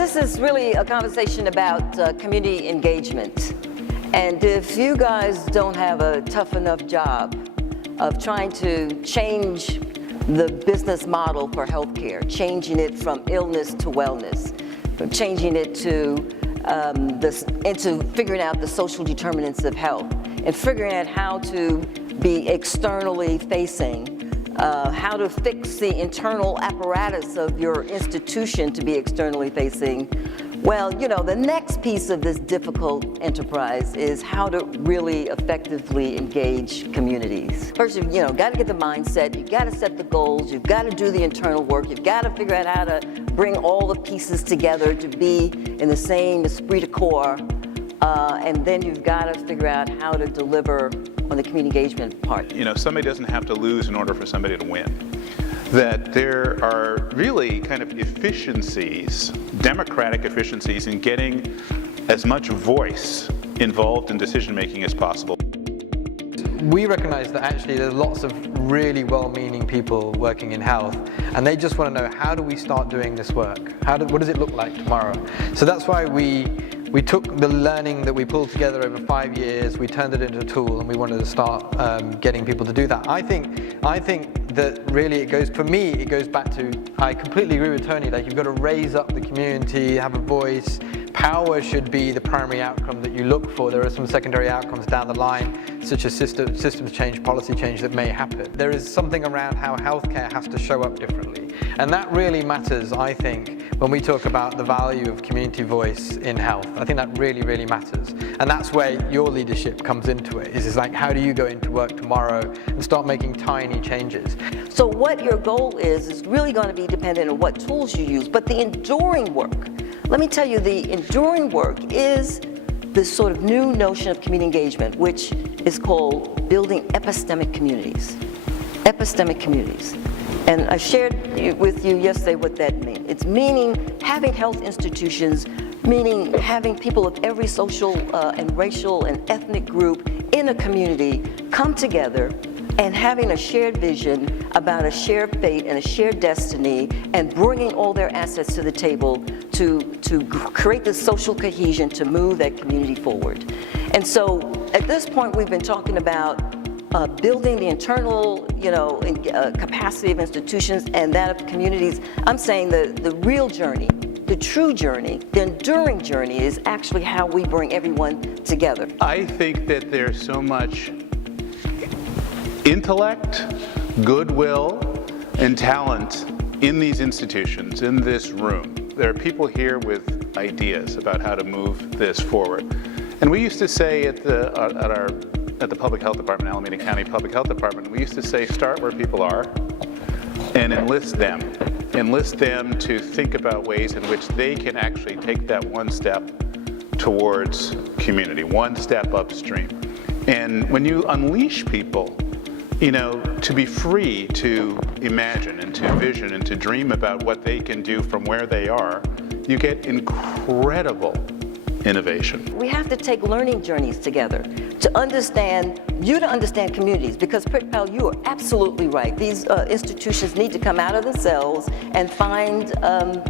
this is really a conversation about community engagement. And if you guys don't have a tough enough job of trying to change the business model for healthcare, changing it from illness to wellness, from changing it to into figuring out the social determinants of health, and figuring out how to be externally facing, how to fix the internal apparatus of your institution to be externally facing. Well, you know, the next piece of this difficult enterprise is how to really effectively engage communities. First, you know, got to get the mindset, you've got to set the goals, you've got to do the internal work, you've got to figure out how to bring all the pieces together to be in the same esprit de corps, and then you've got to figure out how to deliver on the community engagement part. You know, somebody doesn't have to lose in order for somebody to win. That there are really kind of efficiencies, democratic efficiencies in getting as much voice involved in decision-making as possible. We recognize that actually there's lots of really well-meaning people working in health, and they just want to know, how do we start doing this work? What does it look like tomorrow? So that's why we took the learning that we pulled together over 5 years, we turned it into a tool, and we wanted to start getting people to do that. I think that really it goes back to, I completely agree with Tony, like you've got to raise up the community, have a voice. Power should be the primary outcome that you look for. There are some secondary outcomes down the line, such as systems change, policy change that may happen. There is something around how healthcare has to show up differently. And that really matters, I think, when we talk about the value of community voice in health. I think that really, really matters. And that's where your leadership comes into it, is like, how do you go into work tomorrow and start making tiny changes? So what your goal is really going to be dependent on what tools you use, but the enduring work, let me tell you, the enduring work is this sort of new notion of community engagement, which is called building epistemic communities. Epistemic communities. And I shared with you yesterday what that means. It's meaning having health institutions, meaning having people of every social and racial and ethnic group in a community come together and having a shared vision about a shared fate and a shared destiny, and bringing all their assets to the table to create this social cohesion to move that community forward. And so at this point, we've been talking about building the internal, capacity of institutions and that of communities. I'm saying the real journey, the true journey, the enduring journey is actually how we bring everyone together. I think that there's so much intellect, goodwill, and talent in these institutions, in this room. There are people here with ideas about how to move this forward. And we used to say at the Public Health Department, Alameda County Public Health Department, we used to say, start where people are and enlist them. Enlist them to think about ways in which they can actually take that one step towards community, one step upstream. And when you unleash people, to be free to imagine and to vision and to dream about what they can do from where they are, you get incredible innovation. We have to take learning journeys together to understand communities, because Pritpal, you are absolutely right. These institutions need to come out of themselves and find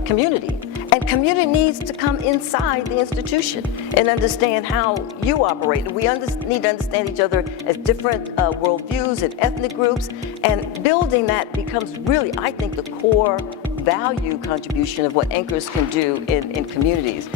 community. And community needs to come inside the institution and understand how you operate. We need to understand each other as different worldviews and ethnic groups, and building that becomes really, I think, the core value contribution of what anchors can do in communities.